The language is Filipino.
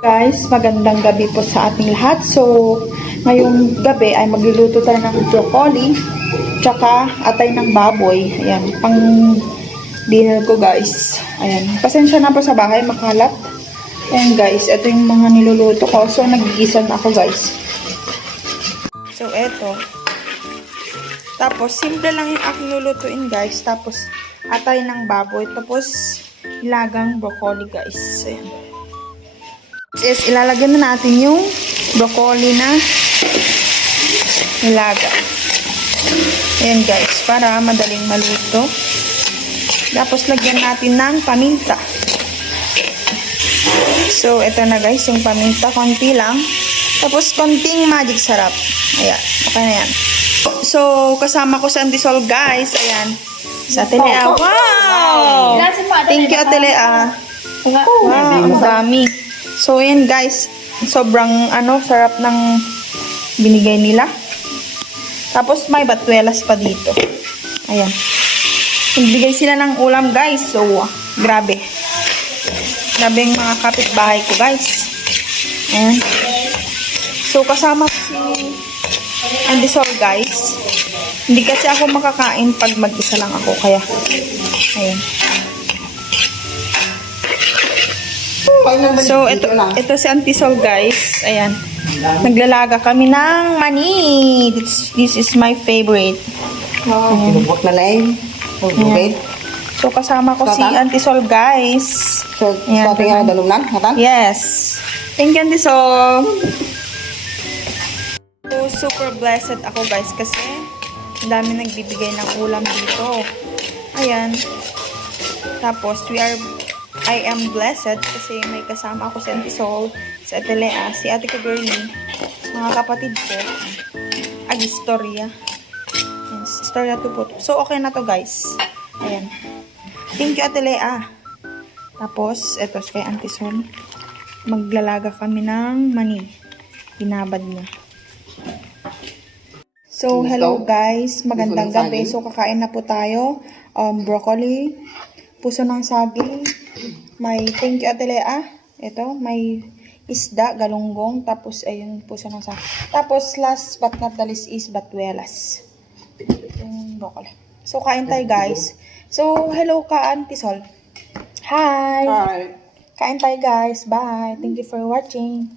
Guys, magandang gabi po sa ating lahat. So, ngayong gabi ay magluluto tayo ng broccoli tsaka atay ng baboy. Ayan, pang dinner ko guys. Ayan, pasensya na po sa bahay, makalat. Ayan guys, ito yung mga niluluto ko. So, nag-iisa na ako guys. So, eto. Tapos, simple lang yung aking lulutuin guys. Tapos, atay ng baboy. Tapos, ilagang broccoli guys. Ayan. Is ilalagyan na natin yung broccoli na nilaga. Ayan guys, para madaling maluto. Tapos lagyan natin ng paminta. So, ito na guys, yung paminta, konti lang. Tapos, konting magic sarap. Ayan, okay na yan. So, kasama ko sa Andisol guys. Ayan, sa Telea. Wow! Thank you, Telea. Wow, ang dami. So, ayan guys, sobrang sarap ng binigay nila. Tapos, may batuelas pa dito. Ayan. Nagbigay sila ng ulam guys. So, grabe. Grabe yung mga kapitbahay ko guys. Ayan. So, kasama ko si Andisol guys. Hindi kasi ako makakain pag mag-isa lang ako. Kaya, ayan. So, ito si Auntie Sol guys. Ayan. Naglalaga kami ng mani. This is my favorite. Tinubok na lang. So, kasama ko si Auntie Sol guys. So, sa tingin na dalumnan? Yes. Thank you, Auntie Sol. So, super blessed ako guys kasi ang dami nagbibigay ng ulam dito. Ayan. Tapos, I am blessed kasi may kasama ako si Auntie Sol, si Ate Lea, si Ate Girlie, mga kapatid ko, istorya. Yes, istorya to po. So, okay na to guys. Ayan. Thank you, Ate Lea. Tapos, eto kay Auntie Sol. Maglalaga kami ng mani. Binabad niya. So, hello guys. Magandang gabi. So, kakain na po tayo. Broccoli, puso ng saging, may thank you Ate Lea. Ito, may isda, galunggong, tapos ayun, puso ng saging. Tapos last but not the least is batuelas. Yung broccoli. So, kain tayo guys. So, hello ka Auntie Sol. Hi! Hi! Kain tayo guys. Bye! Thank you for watching.